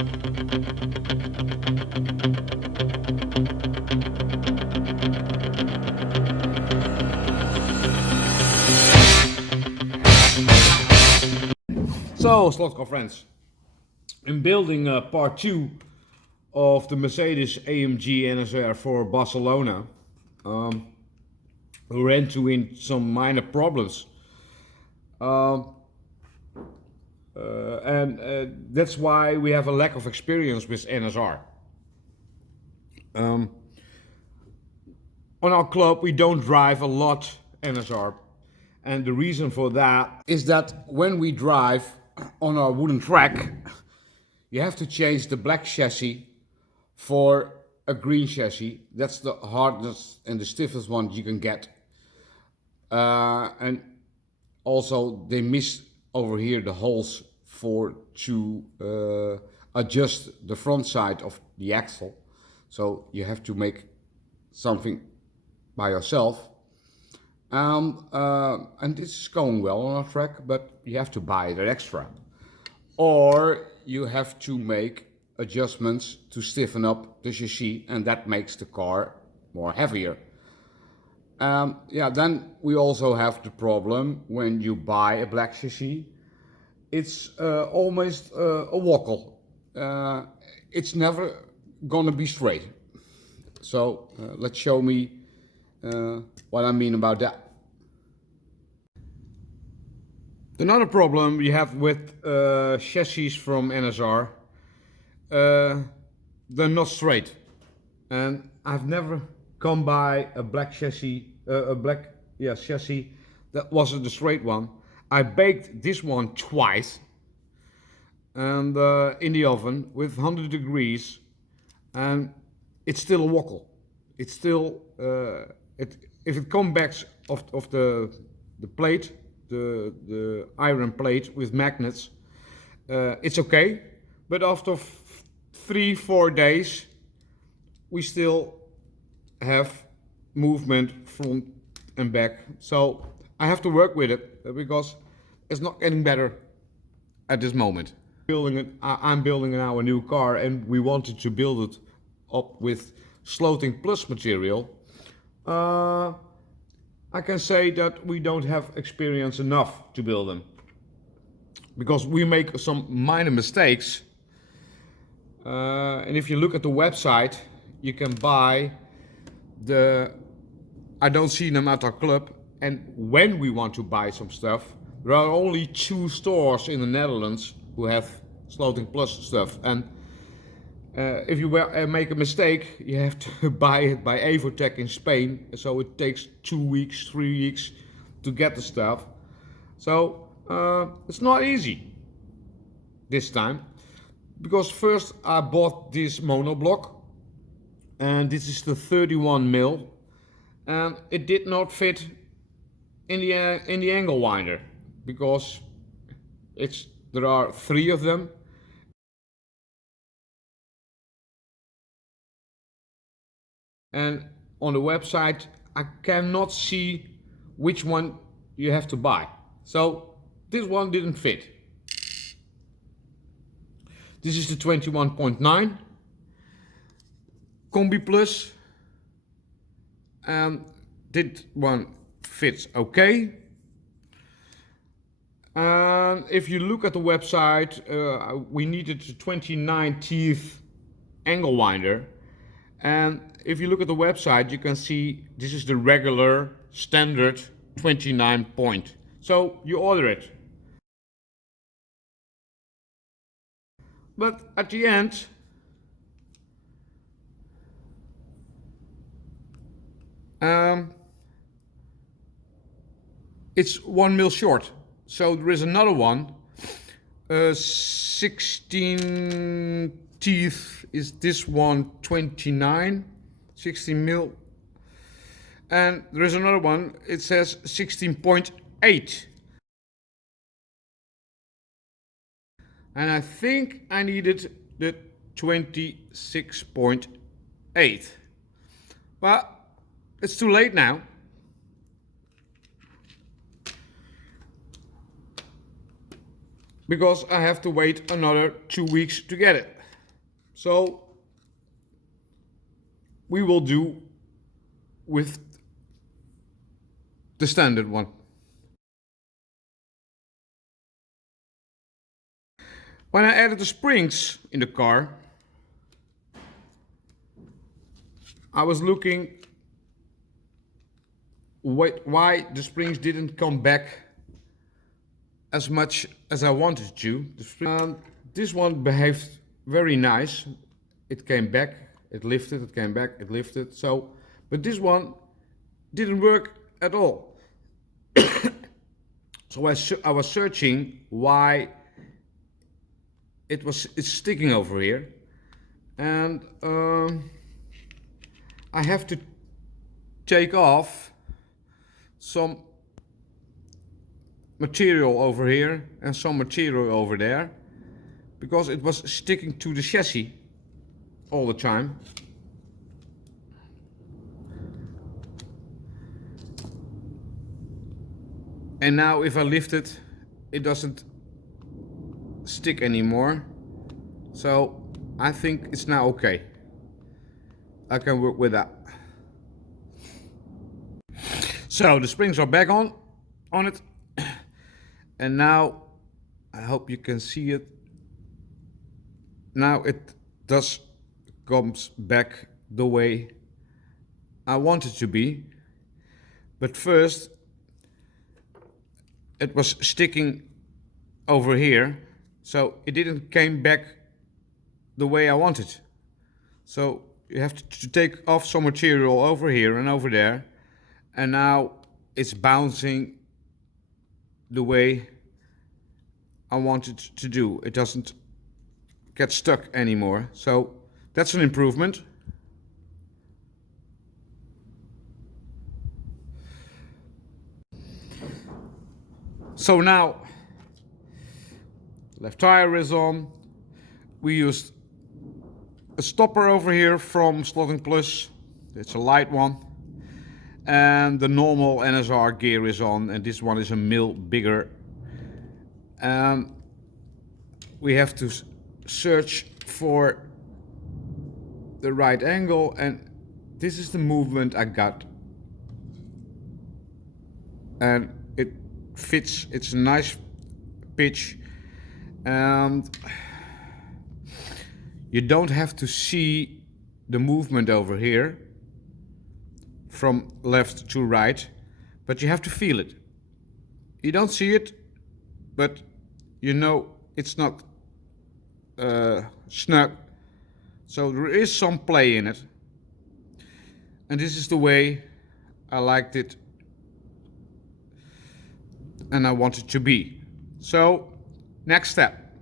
So, Slotco friends, in building part 2 of the Mercedes AMG NSR for Barcelona, we ran into some minor problems. And that's why we have a lack of experience with NSR. On our club, we don't drive a lot NSR. And the reason for that is that when we drive on our wooden track, you have to change the black chassis for a green chassis. That's the hardest and the stiffest one you can get. And also they miss over here the holes to adjust the front side of the axle. So you have to make something by yourself. And this is going well on our track, but you have to buy that extra. Or you have to make adjustments to stiffen up the chassis, and that makes the car more heavier. Then we also have the problem when you buy a black chassis, it's almost a wockel. It's never gonna be straight. So let's show me what I mean about that. Another problem we have with chassis from NSR, they're not straight, and I've never come by a black chassis, chassis that wasn't the straight one. I baked this one twice, and in the oven with 100 degrees, and it's still a wockel. It's still if it comes back of the plate, the iron plate with magnets, it's okay, but after 3-4 days we still have movement front and back. So I have to work with it because it's not getting better at this moment. I'm building our new car, and we wanted to build it up with Sloting Plus material. I can say that we don't have experience enough to build them, because we make some minor mistakes. And if you look at the website, you can buy I don't see them at our club, and when we want to buy some stuff, there are only 2 stores in the Netherlands who have Sloting Plus stuff. And if you make a mistake, you have to buy it by Evotech in Spain, so it takes 2 weeks, 3 weeks to get the stuff. So it's not easy this time, because first I bought this monoblock, and this is the 31 mil, and it did not fit in the angle winder, because there are 3 of them. And on the website, I cannot see which one you have to buy. So this one didn't fit. This is the 21.9 Combi Plus. And this one fits okay. And if you look at the website, we needed a 29 teeth angle winder. And if you look at the website, you can see this is the regular standard 29 point. So you order it. But at the end, it's 1 mil short. So there is another one, 16 teeth is this one, 29, 16 mil. And there is another one, it says 16.8. And I think I needed the 26.8. Well, it's too late now. Because I have to wait another 2 weeks to get it. So we will do with the standard one. When I added the springs in the car, I was looking why the springs didn't come back as much as I wanted to. This one behaved very nice. It came back, it lifted, it came back, it lifted. So, but this one didn't work at all. So I was searching why it's sticking over here, and I have to take off some material over here and some material over there, because it was sticking to the chassis all the time. And now if I lift it, it doesn't stick anymore. So I think it's now okay. I can work with that. So the springs are back on it. And now I hope you can see it. Now it does comes back the way I want it to be. But first it was sticking over here, so it didn't came back the way I wanted. So you have to take off some material over here and over there, and now it's bouncing the way I want it to do. It doesn't get stuck anymore, so that's an improvement. So now left tire is on. We used a stopper over here from Slotting Plus. It's a light one. And the normal NSR gear is on, and this one is a mil bigger. We have to search for the right angle, and this is the movement I got. And it fits, it's a nice pitch, and you don't have to see the movement over here from left to right, but you have to feel it. You don't see it, but you know it's not snug, so there is some play in it, and this is the way I liked it and I want it to be. So next step.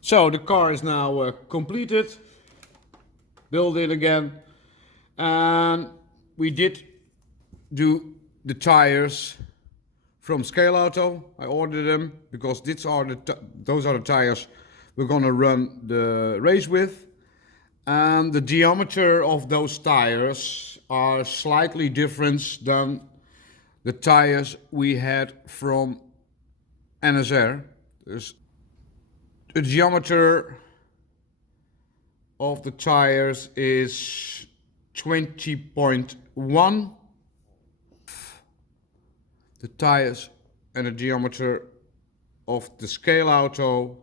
So the car is now completed, build it again, and we did do the tires from Scale Auto. I ordered them because those are the tires we're gonna run the race with, and the diameter of those tires are slightly different than the tires we had from NSR. The diameter of the tires is 20.1. The tires and the diameter of the Scale Auto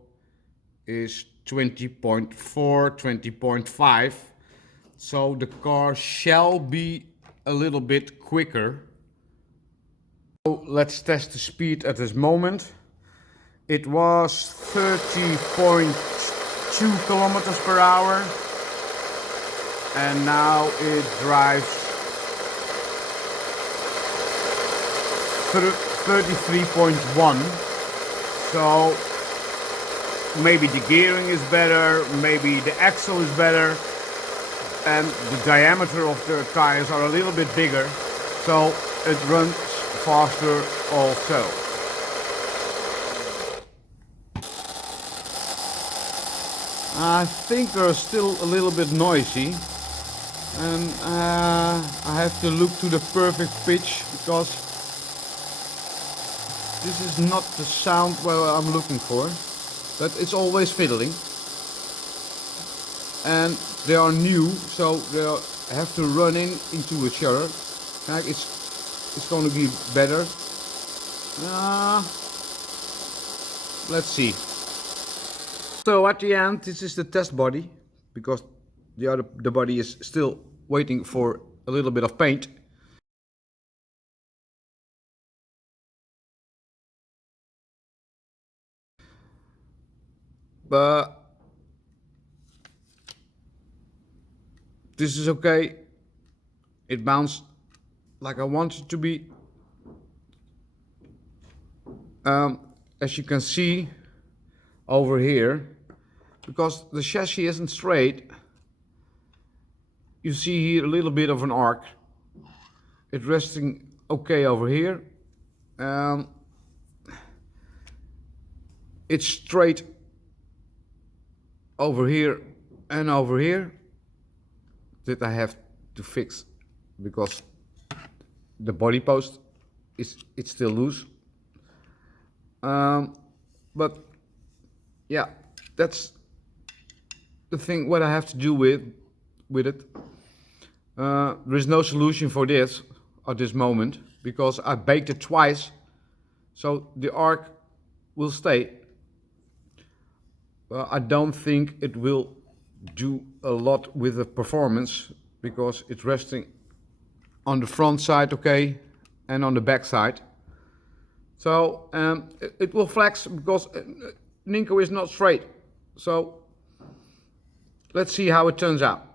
is 20.4, 20.5. So the car shall be a little bit quicker. So let's test the speed at this moment. It was 30.2 kilometers per hour, and now it drives 33.1. So maybe the gearing is better, maybe the axle is better, and the diameter of the tires are a little bit bigger, so it runs faster also. I think they're still a little bit noisy, and I have to look to the perfect pitch, because this is not the sound where I'm looking for, but it's always fiddling. and they are new, so they have to run into each other. Like it's going to be better. Let's see. So at the end, this is the test body, because the body is still waiting for a little bit of paint. But this is okay. It bounced like I want it to be. As you can see over here, because the chassis isn't straight, you see here a little bit of an arc. It's resting okay over here. It's straight over here and over here that I have to fix, because the body post it's still loose. But yeah, that's the thing what I have to do with it. There is no solution for this at this moment, because I baked it twice, so the arc will stay. I don't think it will do a lot with the performance, because it's resting on the front side, okay, and on the back side. So it will flex, because Ninco is not straight. So let's see how it turns out.